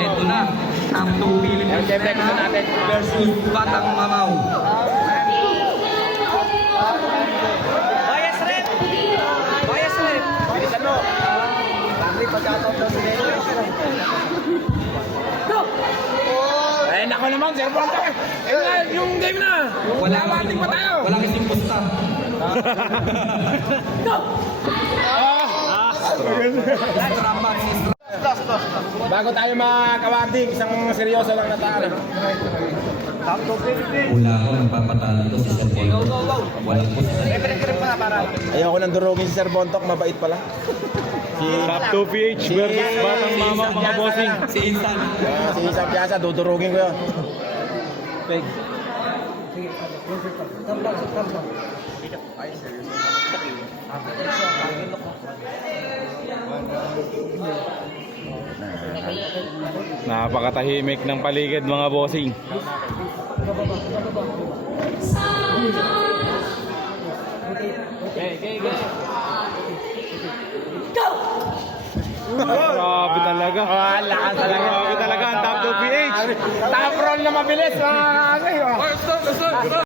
Ito na, ang Philippines versus Batang Mamaw. Bias rep! Bias rep! Bilisan mo! Bakit pagkatapos daw si Leo? Ay, nako naman, Sir Bonta. Yung game na. Walang Mating pa tayo. Walang isang pusta. Bago tayo mag-awarding, isang seryoso lang na talo. Wala ko nang papatalo ito si Sir Bontok. Walang pusta. Ayoko nang durugin si Sir Bontok, mabait pala. Top 2 PH versus Batang Mama, mga bossing. Si Insan. Si Isang Piazza, dudurugin ko yun. Napakatahimik ng paligid, mga bossing. Grabe talaga. Lakas talaga. Grabe talaga ang top 2 PH. Top roll na mabilis, mga kasi.